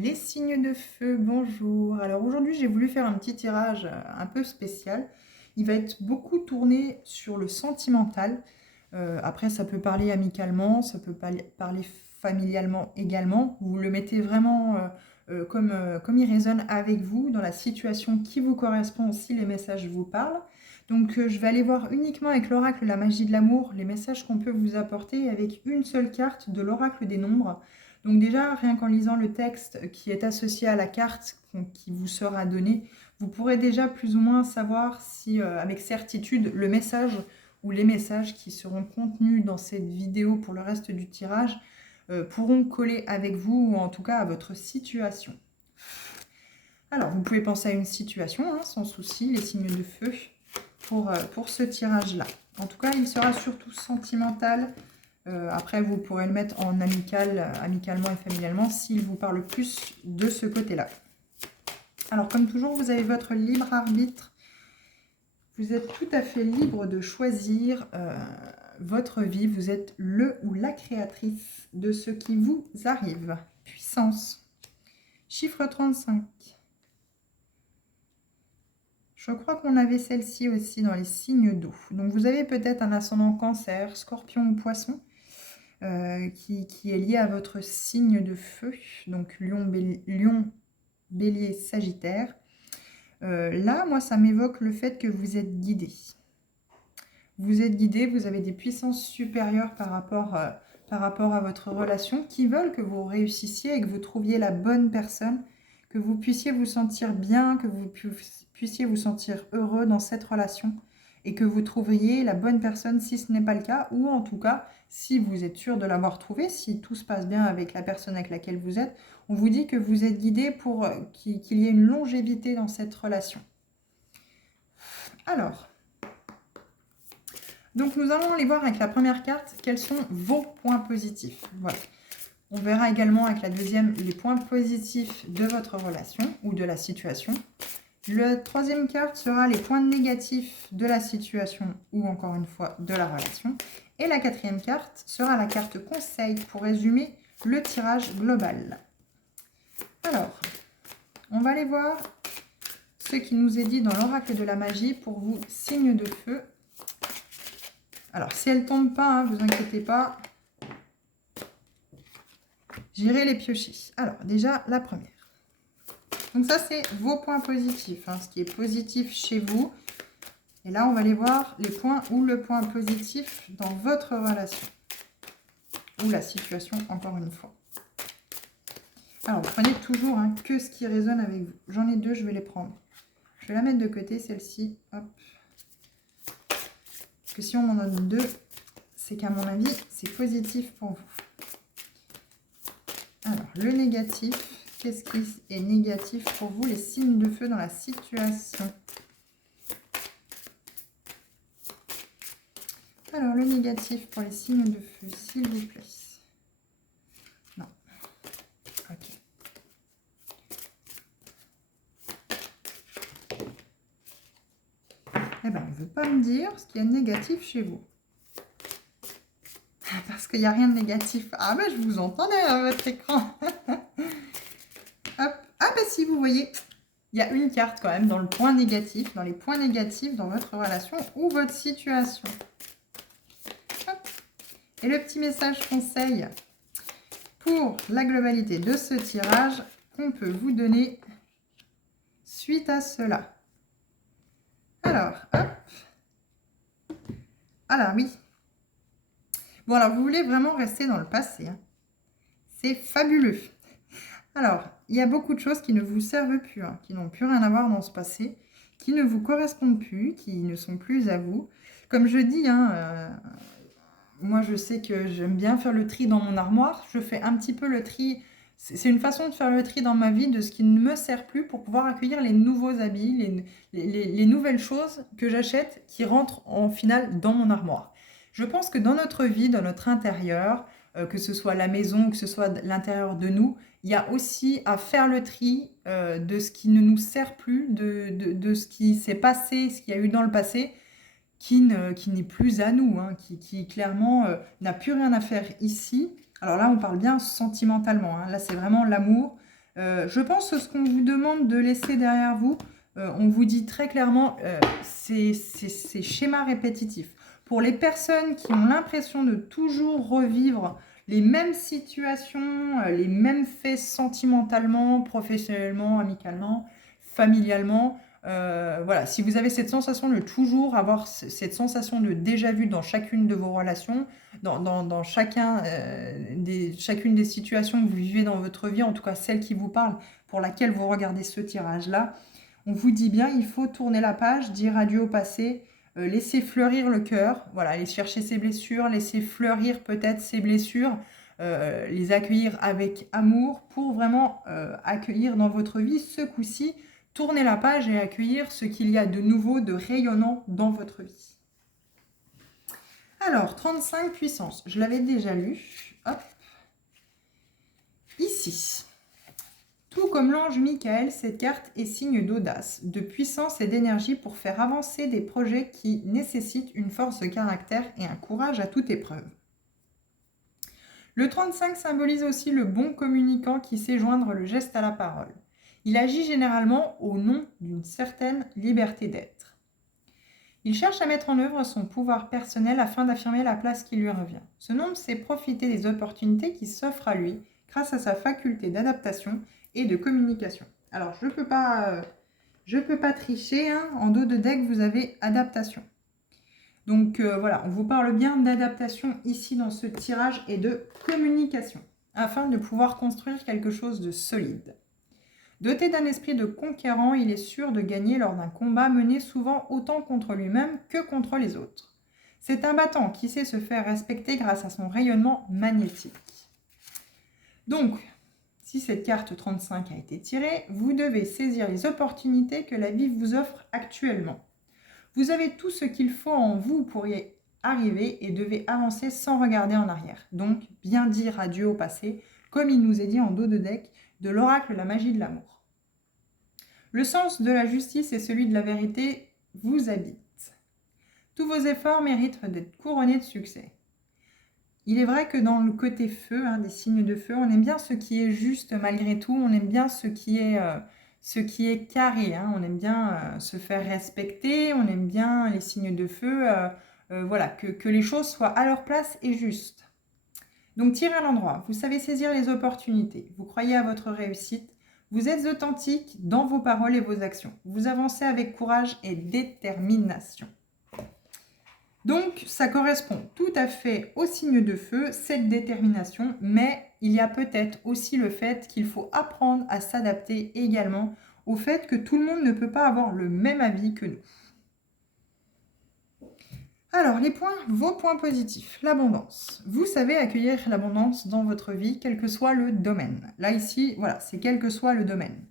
Les signes de feu, bonjour. Alors aujourd'hui, j'ai voulu faire un petit tirage un peu spécial. Il va être beaucoup tourné sur le sentimental. Après, ça peut parler amicalement, ça peut parler familialement également. Vous le mettez vraiment comme il résonne avec vous, dans la situation qui vous correspond si les messages vous parlent. Donc je vais aller voir uniquement avec l'oracle La Magie de l'amour les messages qu'on peut vous apporter avec une seule carte de l'oracle des nombres. Donc déjà, rien qu'en lisant le texte qui est associé à la carte qui vous sera donnée, vous pourrez déjà plus ou moins savoir si, avec certitude, le message ou les messages qui seront contenus dans cette vidéo pour le reste du tirage pourront coller avec vous ou en tout cas à votre situation. Alors, vous pouvez penser à une situation, hein, sans souci, les signes de feu, pour ce tirage-là. En tout cas, il sera surtout sentimental. Après, vous pourrez le mettre en amical, amicalement et familialement s'il vous parle plus de ce côté-là. Alors, comme toujours, vous avez votre libre arbitre. Vous êtes tout à fait libre de choisir votre vie. Vous êtes le ou la créatrice de ce qui vous arrive. Puissance. Chiffre 35. Je crois qu'on avait celle-ci aussi dans les signes d'eau. Donc, vous avez peut-être un ascendant cancer, scorpion ou poisson. Qui est lié à votre signe de feu, donc lion, bélier, sagittaire. Là, moi, ça m'évoque le fait que vous êtes guidé. Vous êtes guidé, vous avez des puissances supérieures par rapport à votre relation qui veulent que vous réussissiez et que vous trouviez la bonne personne, que vous puissiez vous sentir bien, que vous puissiez vous sentir heureux dans cette relation et que vous trouviez la bonne personne si ce n'est pas le cas, ou en tout cas, si vous êtes sûr de l'avoir trouvé, si tout se passe bien avec la personne avec laquelle vous êtes, on vous dit que vous êtes guidé pour qu'il y ait une longévité dans cette relation. Alors, donc nous allons aller voir avec la première carte quels sont vos points positifs. Voilà. On verra également avec la deuxième les points positifs de votre relation ou de la situation. La troisième carte sera les points négatifs de la situation ou encore une fois de la relation. Et la quatrième carte sera la carte conseil pour résumer le tirage global. Alors, on va aller voir ce qui nous est dit dans l'oracle de la magie pour vous, signes de feu. Alors, si elle ne tombe pas, hein, vous inquiétez pas, j'irai les piocher. Alors, déjà, la première. Donc ça, c'est vos points positifs, hein, ce qui est positif chez vous. Et là, on va aller voir les points ou le point positif dans votre relation. Ou la situation, encore une fois. Alors, prenez toujours hein, que ce qui résonne avec vous. J'en ai deux, je vais les prendre. Je vais la mettre de côté, celle-ci. Hop. Parce que si on m'en donne deux, c'est qu'à mon avis, c'est positif pour vous. Alors, le négatif. Qu'est-ce qui est négatif pour vous, les signes de feu dans la situation? Alors, le négatif pour les signes de feu, s'il vous plaît. Non. Ok. Eh bien, il ne veut pas me dire ce qu'il y a de négatif chez vous. Parce qu'il n'y a rien de négatif. Ah, ben, je vous entendais à votre écran. Hop. Ah, ben si, vous voyez, il y a une carte quand même dans le point négatif, dans les points négatifs dans votre relation ou votre situation. Hop. Et le petit message conseil pour la globalité de ce tirage qu'on peut vous donner suite à cela. Alors, hop. Alors, oui. Bon, alors, vous voulez vraiment rester dans le passé. Hein. C'est fabuleux. Alors, il y a beaucoup de choses qui ne vous servent plus, hein, qui n'ont plus rien à voir dans ce passé, qui ne vous correspondent plus, qui ne sont plus à vous. Comme je dis, hein, moi je sais que j'aime bien faire le tri dans mon armoire. Je fais un petit peu le tri. C'est une façon de faire le tri dans ma vie de ce qui ne me sert plus pour pouvoir accueillir les nouveaux habits, les nouvelles choses que j'achète qui rentrent en finale dans mon armoire. Je pense que dans notre vie, dans notre intérieur, que ce soit la maison, que ce soit l'intérieur de nous, il y a aussi à faire le tri de ce qui ne nous sert plus, de ce qui s'est passé, ce qu'il y a eu dans le passé, qui n'est plus à nous, hein, qui clairement n'a plus rien à faire ici. Alors là, on parle bien sentimentalement. Hein. Là, c'est vraiment l'amour. Je pense que ce qu'on vous demande de laisser derrière vous, on vous dit très clairement, c'est schéma répétitif. Pour les personnes qui ont l'impression de toujours revivre les mêmes situations, les mêmes faits sentimentalement, professionnellement, amicalement, familialement, voilà, si vous avez cette sensation de toujours avoir cette sensation de déjà-vu dans chacune de vos relations, dans chacune des situations que vous vivez dans votre vie, en tout cas celle qui vous parle, pour laquelle vous regardez ce tirage-là, on vous dit bien, il faut tourner la page, dire adieu au passé, laisser fleurir le cœur, voilà, aller chercher ses blessures, laisser fleurir peut-être ses blessures, les accueillir avec amour pour vraiment accueillir dans votre vie ce coup-ci, tourner la page et accueillir ce qu'il y a de nouveau, de rayonnant dans votre vie. Alors, 35 puissance, je l'avais déjà lu. Hop. Ici, tout comme l'ange Michael, cette carte est signe d'audace, de puissance et d'énergie pour faire avancer des projets qui nécessitent une force de caractère et un courage à toute épreuve. Le 35 symbolise aussi le bon communicant qui sait joindre le geste à la parole. Il agit généralement au nom d'une certaine liberté d'être. Il cherche à mettre en œuvre son pouvoir personnel afin d'affirmer la place qui lui revient. Ce nombre sait profiter des opportunités qui s'offrent à lui grâce à sa faculté d'adaptation et de communication. Alors, je peux pas tricher, hein. En dos de deck, vous avez adaptation. Donc, voilà, on vous parle bien d'adaptation ici dans ce tirage et de communication afin de pouvoir construire quelque chose de solide. Doté d'un esprit de conquérant, il est sûr de gagner lors d'un combat mené souvent autant contre lui-même que contre les autres. C'est un battant qui sait se faire respecter grâce à son rayonnement magnétique. Donc, si cette carte 35 a été tirée, vous devez saisir les opportunités que la vie vous offre actuellement. Vous avez tout ce qu'il faut en vous pour y arriver et devez avancer sans regarder en arrière. Donc, bien dire adieu au passé, comme il nous est dit en dos de deck, de l'oracle La magie de l'amour. Le sens de la justice et celui de la vérité vous habitent. Tous vos efforts méritent d'être couronnés de succès. Il est vrai que dans le côté feu, hein, des signes de feu, on aime bien ce qui est juste malgré tout, on aime bien ce qui est carré, hein, on aime bien se faire respecter, on aime bien les signes de feu, voilà, que les choses soient à leur place et justes. Donc tirez à l'endroit, vous savez saisir les opportunités, vous croyez à votre réussite, vous êtes authentique dans vos paroles et vos actions. Vous avancez avec courage et détermination. Donc ça correspond tout à fait au signe de feu, cette détermination, mais il y a peut-être aussi le fait qu'il faut apprendre à s'adapter également au fait que tout le monde ne peut pas avoir le même avis que nous. Alors, vos points positifs, l'abondance. Vous savez accueillir l'abondance dans votre vie, quel que soit le domaine. Là, ici, voilà, c'est quel que soit le domaine.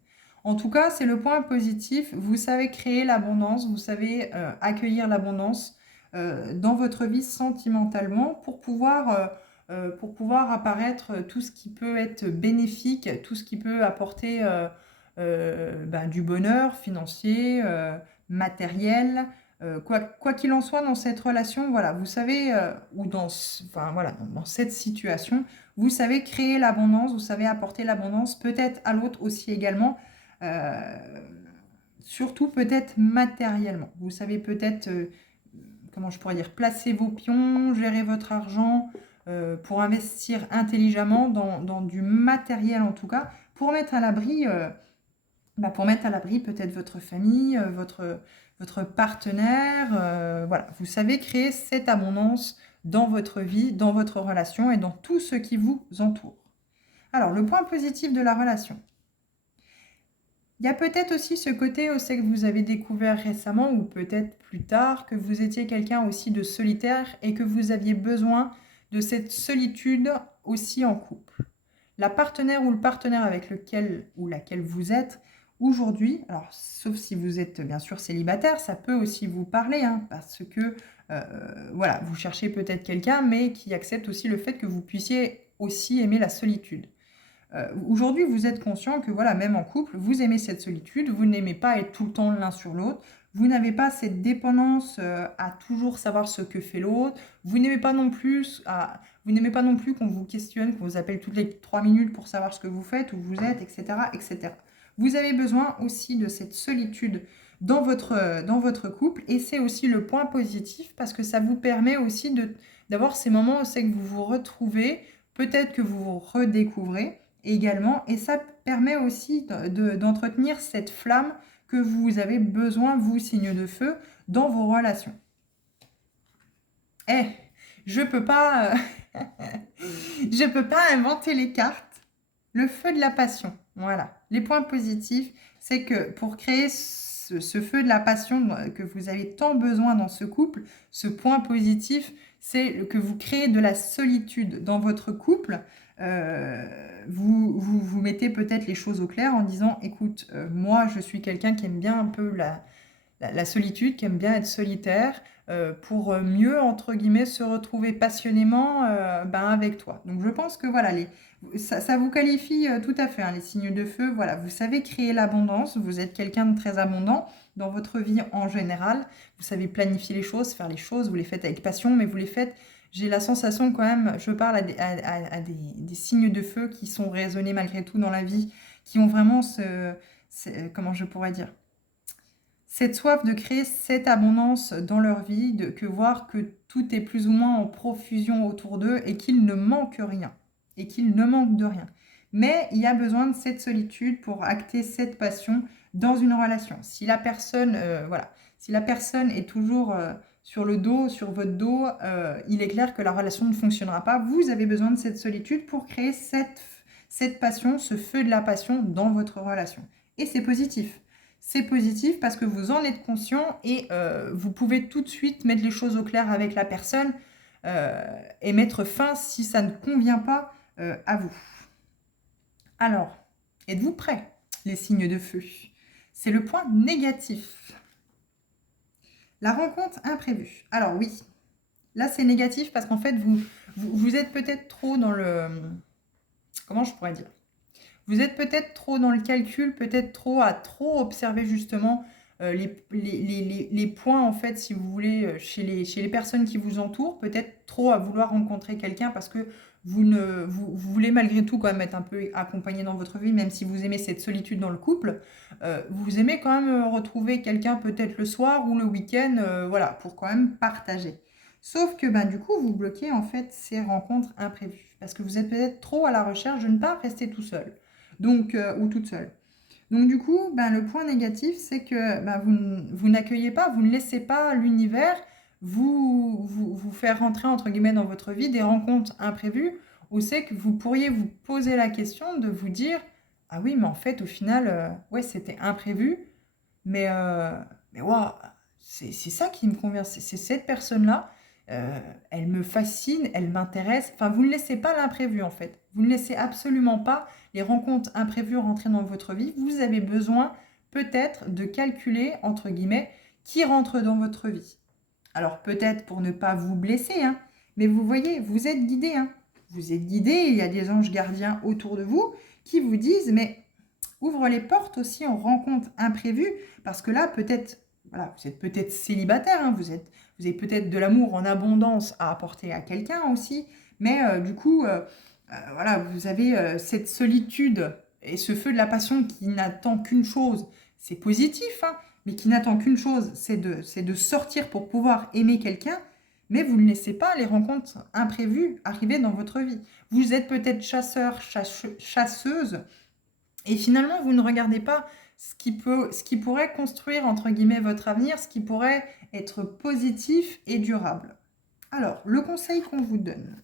En tout cas, c'est le point positif. Vous savez créer l'abondance, vous savez accueillir l'abondance dans votre vie sentimentalement pour pouvoir apparaître tout ce qui peut être bénéfique, tout ce qui peut apporter du bonheur financier, matériel. Quoi qu'il en soit dans cette relation, voilà, vous savez, dans cette situation, vous savez créer l'abondance, vous savez apporter l'abondance, peut-être à l'autre aussi également, surtout peut-être matériellement. Vous savez peut-être, comment je pourrais dire, placer vos pions, gérer votre argent, pour investir intelligemment dans du matériel en tout cas, pour mettre à l'abri peut-être votre famille, votre partenaire, voilà. Vous savez créer cette abondance dans votre vie, dans votre relation et dans tout ce qui vous entoure. Alors, le point positif de la relation. Il y a peut-être aussi ce côté aussi que vous avez découvert récemment ou peut-être plus tard, que vous étiez quelqu'un aussi de solitaire et que vous aviez besoin de cette solitude aussi en couple. La partenaire ou le partenaire avec lequel ou laquelle vous êtes aujourd'hui, alors sauf si vous êtes bien sûr célibataire, ça peut aussi vous parler, hein, parce que voilà, vous cherchez peut-être quelqu'un, mais qui accepte aussi le fait que vous puissiez aussi aimer la solitude. Aujourd'hui, vous êtes conscient que voilà, même en couple, vous aimez cette solitude, vous n'aimez pas être tout le temps l'un sur l'autre, vous n'avez pas cette dépendance à toujours savoir ce que fait l'autre, vous n'aimez pas non plus Vous n'aimez pas non plus qu'on vous questionne, qu'on vous appelle toutes les 3 minutes pour savoir ce que vous faites, où vous êtes, etc., etc. Vous avez besoin aussi de cette solitude dans votre couple, et c'est aussi le point positif parce que ça vous permet aussi d'avoir ces moments où c'est que vous vous retrouvez, peut-être que vous vous redécouvrez également, et ça permet aussi d'entretenir cette flamme que vous avez besoin, vous, signe de feu, dans vos relations. Eh, je peux pas, je peux pas inventer les cartes. Le feu de la passion, voilà. Les points positifs, c'est que pour créer ce feu de la passion que vous avez tant besoin dans ce couple, ce point positif, c'est que vous créez de la solitude dans votre couple. Vous mettez peut-être les choses au clair en disant, écoute, moi je suis quelqu'un qui aime bien un peu la solitude, qui aime bien être solitaire, pour mieux, entre guillemets, se retrouver passionnément avec toi. Donc je pense que voilà, ça vous qualifie tout à fait, hein, les signes de feu. Voilà, vous savez créer l'abondance, vous êtes quelqu'un de très abondant dans votre vie en général. Vous savez planifier les choses, faire les choses, vous les faites avec passion, mais vous les faites... J'ai la sensation quand même, je parle à des signes de feu qui sont raisonnés malgré tout dans la vie, qui ont vraiment comment je pourrais dire, cette soif de créer cette abondance dans leur vie, que voir que tout est plus ou moins en profusion autour d'eux et qu'il ne manque rien, et qu'ils ne manquent de rien. Mais il y a besoin de cette solitude pour acter cette passion dans une relation. Si la personne, si la personne est toujours sur le dos, sur votre dos, il est clair que la relation ne fonctionnera pas. Vous avez besoin de cette solitude pour créer cette passion, ce feu de la passion dans votre relation. Et c'est positif. C'est positif parce que vous en êtes conscient et vous pouvez tout de suite mettre les choses au clair avec la personne et mettre fin si ça ne convient pas à vous. Alors, êtes-vous prêts, les signes de feu? C'est le point négatif. La rencontre imprévue. Alors oui, là c'est négatif parce qu'en fait vous êtes peut-être trop dans le... Comment je pourrais dire? Vous êtes peut-être trop dans le calcul, peut-être trop à trop observer justement les points, en fait, si vous voulez, chez les personnes qui vous entourent, peut-être trop à vouloir rencontrer quelqu'un parce que vous voulez malgré tout quand même être un peu accompagné dans votre vie, même si vous aimez cette solitude dans le couple, vous aimez quand même retrouver quelqu'un peut-être le soir ou le week-end, voilà, pour quand même partager. Sauf que du coup, vous bloquez en fait ces rencontres imprévues parce que vous êtes peut-être trop à la recherche de ne pas rester tout seul. Donc, ou toute seule. Donc du coup, le point négatif, c'est que vous n'accueillez pas, vous ne laissez pas l'univers vous faire rentrer, entre guillemets, dans votre vie des rencontres imprévues, où c'est que vous pourriez vous poser la question de vous dire, ah oui, mais en fait, au final, ouais, c'était imprévu, mais waouh, c'est ça qui me convient, c'est cette personne-là, elle me fascine, elle m'intéresse. Enfin, vous ne laissez pas l'imprévu, en fait. Vous ne laissez absolument pas les rencontres imprévues rentrer dans votre vie. Vous avez besoin peut-être de calculer, entre guillemets, qui rentre dans votre vie. Alors peut-être pour ne pas vous blesser, hein, mais vous voyez, vous êtes guidé. Hein. Vous êtes guidé, il y a des anges gardiens autour de vous qui vous disent, mais ouvre les portes aussi en rencontres imprévues, parce que là, peut-être, voilà, vous êtes peut-être célibataire, hein, vous avez peut-être de l'amour en abondance à apporter à quelqu'un aussi, mais du coup, voilà, vous avez cette solitude et ce feu de la passion qui n'attend qu'une chose, c'est positif, hein, mais qui n'attend qu'une chose, c'est de sortir pour pouvoir aimer quelqu'un, mais vous ne laissez pas les rencontres imprévues arriver dans votre vie. Vous êtes peut-être chasseur, chasseuse, et finalement, vous ne regardez pas ce qui pourrait construire, entre guillemets, votre avenir, ce qui pourrait être positif et durable. Alors, le conseil qu'on vous donne.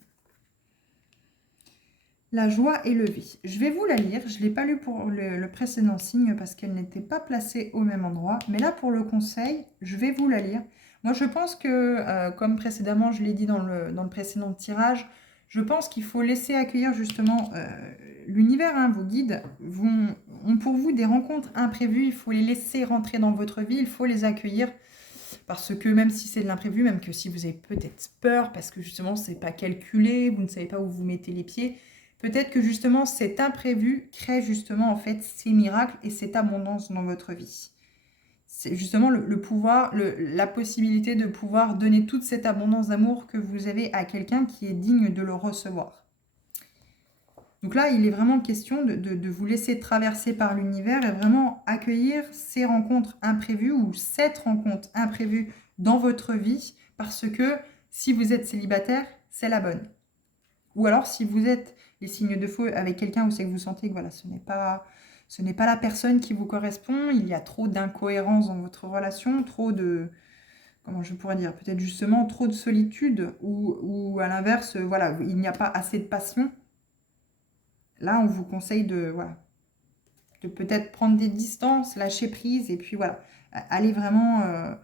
La joie élevée. Je vais vous la lire. Je ne l'ai pas lu pour le précédent signe parce qu'elle n'était pas placée au même endroit. Mais là, pour le conseil, je vais vous la lire. Moi, je pense que, comme précédemment, je l'ai dit dans le précédent tirage, je pense qu'il faut laisser accueillir justement l'univers, hein, vos guides ont pour vous des rencontres imprévues. Il faut les laisser rentrer dans votre vie, il faut les accueillir. Parce que même si c'est de l'imprévu, même que si vous avez peut-être peur, parce que justement, ce n'est pas calculé, vous ne savez pas où vous mettez les pieds, peut-être que justement, cet imprévu crée justement en fait ces miracles et cette abondance dans votre vie. c'est justement le pouvoir, la possibilité de pouvoir donner toute cette abondance d'amour que vous avez à quelqu'un qui est digne de le recevoir. Donc là, il est vraiment question de vous laisser traverser par l'univers et vraiment accueillir ces rencontres imprévues ou cette rencontre imprévue dans votre vie, parce que si vous êtes célibataire, c'est la bonne. Ou alors si vous êtes les signes de feu avec quelqu'un où c'est que vous sentez que voilà, ce n'est pas la personne qui vous correspond, il y a trop d'incohérence dans votre relation, trop de, comment je pourrais dire, peut-être justement trop de solitude, ou à l'inverse, voilà, il n'y a pas assez de passion. Là, on vous conseille de, voilà, de peut-être prendre des distances, lâcher prise, et puis voilà, aller vraiment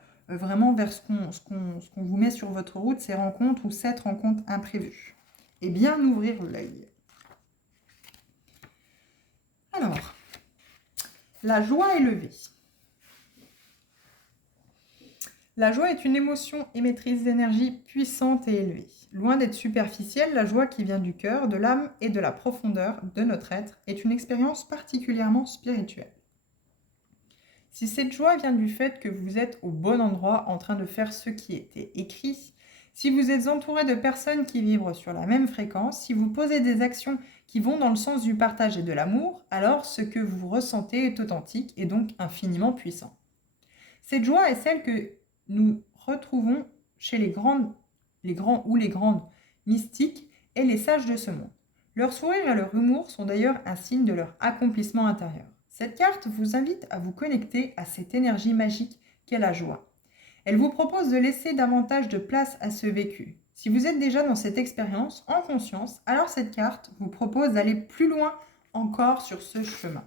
vers ce qu'on vous met sur votre route, ces rencontres ou cette rencontre imprévue. Et bien ouvrir l'œil. Alors, la joie élevée. La joie est une émotion émettrice d'énergie puissante et élevée. Loin d'être superficielle, la joie qui vient du cœur, de l'âme et de la profondeur de notre être est une expérience particulièrement spirituelle. Si cette joie vient du fait que vous êtes au bon endroit en train de faire ce qui était écrit, si vous êtes entouré de personnes qui vibrent sur la même fréquence, si vous posez des actions qui vont dans le sens du partage et de l'amour, alors ce que vous ressentez est authentique et donc infiniment puissant. Cette joie est celle que nous retrouvons chez les grands ou les grandes mystiques et les sages de ce monde. Leur sourire et leur humour sont d'ailleurs un signe de leur accomplissement intérieur. Cette carte vous invite à vous connecter à cette énergie magique qu'est la joie. Elle vous propose de laisser davantage de place à ce vécu. Si vous êtes déjà dans cette expérience en conscience, alors cette carte vous propose d'aller plus loin encore sur ce chemin.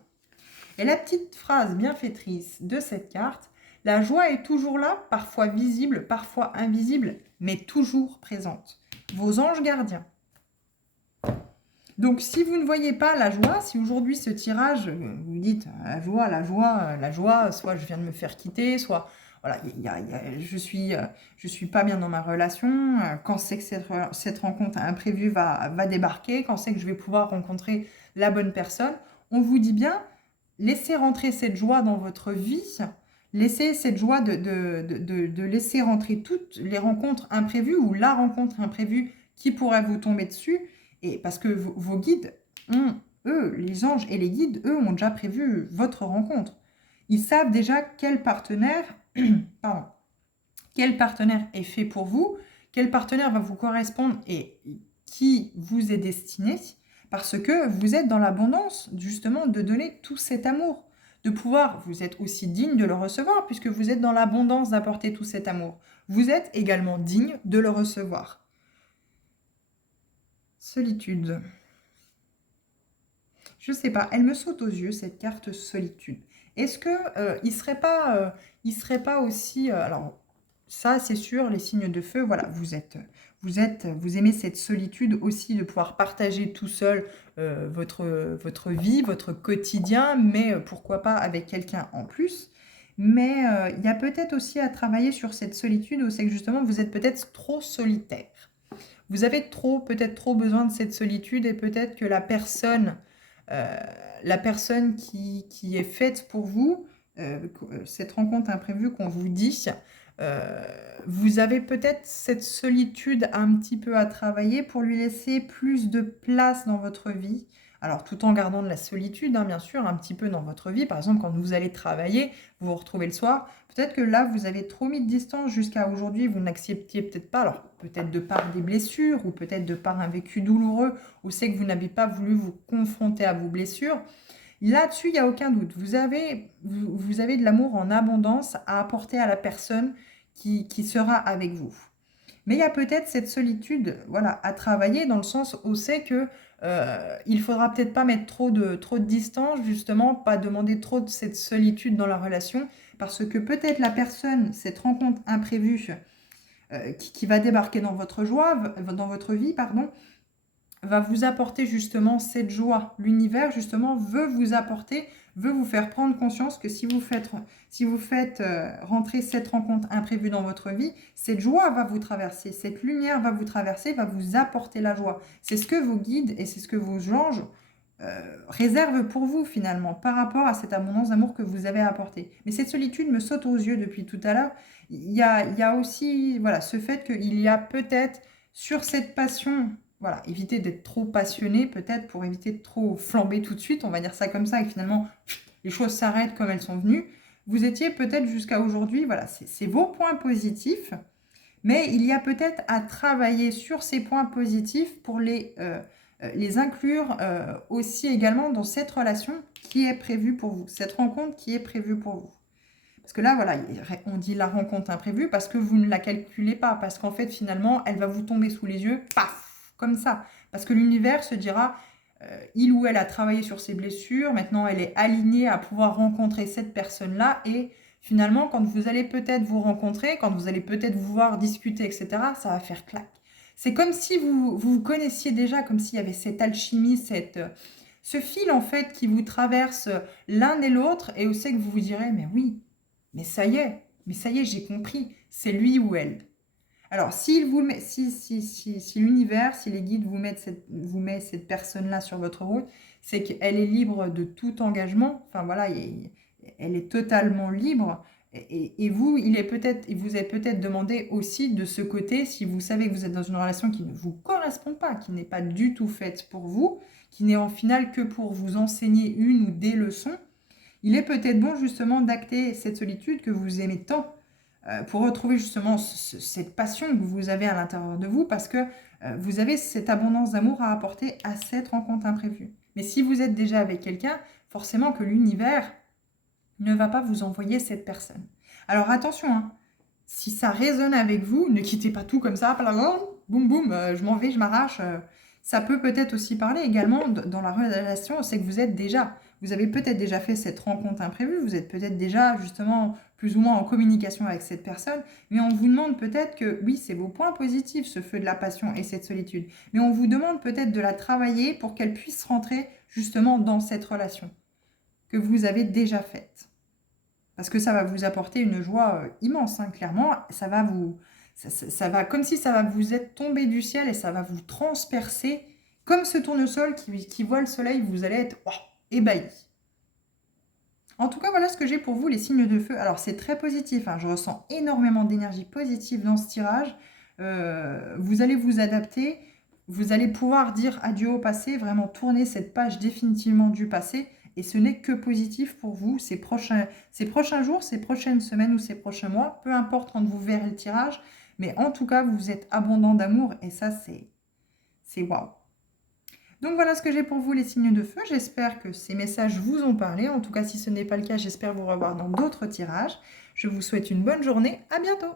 Et la petite phrase bienfaitrice de cette carte: la joie est toujours là, parfois visible, parfois invisible, mais toujours présente. Vos anges gardiens. Donc, si vous ne voyez pas la joie, si aujourd'hui ce tirage, vous dites la joie, soit je viens de me faire quitter, soit voilà, je suis pas bien dans ma relation, quand c'est que cette rencontre imprévue va débarquer, quand c'est que je vais pouvoir rencontrer la bonne personne, on vous dit bien, laissez rentrer cette joie dans votre vie, laissez cette joie de laisser rentrer toutes les rencontres imprévues ou la rencontre imprévue qui pourrait vous tomber dessus. Et parce que vos guides, eux, les anges et les guides, eux, ont déjà prévu votre rencontre. Ils savent déjà quel partenaire, quel partenaire est fait pour vous, quel partenaire va vous correspondre et qui vous est destiné, parce que vous êtes dans l'abondance, justement, de donner tout cet amour. De pouvoir, vous êtes aussi digne de le recevoir, puisque vous êtes dans l'abondance d'apporter tout cet amour. Vous êtes également digne de le recevoir. Solitude. Je sais pas, elle me saute aux yeux, cette carte solitude. Est-ce que il serait pas aussi, alors ça c'est sûr, les signes de feu, voilà, vous aimez cette solitude aussi de pouvoir partager tout seul votre vie, votre quotidien, mais pourquoi pas avec quelqu'un en plus. Mais il y a peut-être aussi à travailler sur cette solitude où c'est que justement vous êtes peut-être trop solitaire. Vous avez peut-être trop besoin de cette solitude et peut-être que la personne qui est faite pour vous, cette rencontre imprévue qu'on vous dit, vous avez peut-être cette solitude un petit peu à travailler pour lui laisser plus de place dans votre vie. Alors, tout en gardant de la solitude, hein, bien sûr, un petit peu dans votre vie. Par exemple, quand vous allez travailler, vous vous retrouvez le soir. Peut-être que là, vous avez trop mis de distance jusqu'à aujourd'hui. Vous n'acceptiez peut-être pas, alors peut-être de par des blessures ou peut-être de par un vécu douloureux, ou c'est que vous n'avez pas voulu vous confronter à vos blessures. Là-dessus, il n'y a aucun doute. Vous avez de l'amour en abondance à apporter à la personne qui sera avec vous. Mais il y a peut-être cette solitude, voilà, à travailler dans le sens où c'est que il faudra peut-être pas mettre trop de distance, justement, pas demander trop de cette solitude dans la relation, parce que peut-être la personne, cette rencontre imprévue qui va débarquer dans votre dans votre vie, pardon, va vous apporter justement cette joie. L'univers, justement, veut vous faire prendre conscience que si vous faites rentrer cette rencontre imprévue dans votre vie, cette joie va vous traverser, cette lumière va vous traverser, va vous apporter la joie. C'est ce que vos guides et c'est ce que vos anges réserve pour vous finalement par rapport à cette abondance d'amour que vous avez apportée. Mais cette solitude me saute aux yeux depuis tout à l'heure. Il y a aussi voilà, ce fait qu'il y a peut-être sur cette passion, voilà, éviter d'être trop passionné peut-être pour éviter de trop flamber tout de suite, on va dire ça comme ça, et finalement les choses s'arrêtent comme elles sont venues. Vous étiez peut-être jusqu'à aujourd'hui, voilà, c'est vos points positifs, mais il y a peut-être à travailler sur ces points positifs pour les inclure aussi également dans cette relation qui est prévue pour vous, cette rencontre qui est prévue pour vous. Parce que là, voilà, on dit la rencontre imprévue parce que vous ne la calculez pas, parce qu'en fait, finalement, elle va vous tomber sous les yeux, paf, comme ça. Parce que l'univers se dira, il ou elle a travaillé sur ses blessures, maintenant elle est alignée à pouvoir rencontrer cette personne-là, et finalement, quand vous allez peut-être vous rencontrer, quand vous allez peut-être vous voir discuter, etc., ça va faire clac. C'est comme si vous connaissiez déjà, comme s'il y avait cette alchimie, ce fil en fait qui vous traverse l'un et l'autre, et où c'est que vous vous direz, mais oui, mais ça y est, j'ai compris, c'est lui ou elle. Alors, si l'univers, si les guides vous mettent cette personne-là sur votre route, c'est qu'elle est libre de tout engagement. Enfin voilà, elle est totalement libre. Et vous, il vous est peut-être demandé aussi de ce côté, si vous savez que vous êtes dans une relation qui ne vous correspond pas, qui n'est pas du tout faite pour vous, qui n'est en finale que pour vous enseigner une ou des leçons, il est peut-être bon justement d'acter cette solitude que vous aimez tant pour retrouver justement cette passion que vous avez à l'intérieur de vous parce que vous avez cette abondance d'amour à apporter à cette rencontre imprévue. Mais si vous êtes déjà avec quelqu'un, forcément que l'univers ne va pas vous envoyer cette personne. Alors attention, hein, si ça résonne avec vous, ne quittez pas tout comme ça, boum boum, je m'en vais, je m'arrache. Ça peut peut-être aussi parler également dans la relation, c'est que vous avez peut-être déjà fait cette rencontre imprévue, vous êtes peut-être déjà justement plus ou moins en communication avec cette personne, mais on vous demande peut-être que, oui, c'est vos points positifs, ce feu de la passion et cette solitude, mais on vous demande peut-être de la travailler pour qu'elle puisse rentrer justement dans cette relation que vous avez déjà faite. Parce que ça va vous apporter une joie immense, hein, clairement. Ça va, comme si ça va vous être tombé du ciel et ça va vous transpercer comme ce tournesol qui voit le soleil, vous allez être ébahi. En tout cas, voilà ce que j'ai pour vous, les signes de feu. Alors, c'est très positif, hein, je ressens énormément d'énergie positive dans ce tirage. Vous allez vous adapter, vous allez pouvoir dire adieu au passé, vraiment tourner cette page définitivement du passé. Et ce n'est que positif pour vous ces prochains jours, ces prochaines semaines ou ces prochains mois, peu importe quand vous verrez le tirage, mais en tout cas, vous êtes abondant d'amour et ça, c'est waouh. Donc voilà ce que j'ai pour vous, les signes de feu. J'espère que ces messages vous ont parlé. En tout cas, si ce n'est pas le cas, j'espère vous revoir dans d'autres tirages. Je vous souhaite une bonne journée. À bientôt.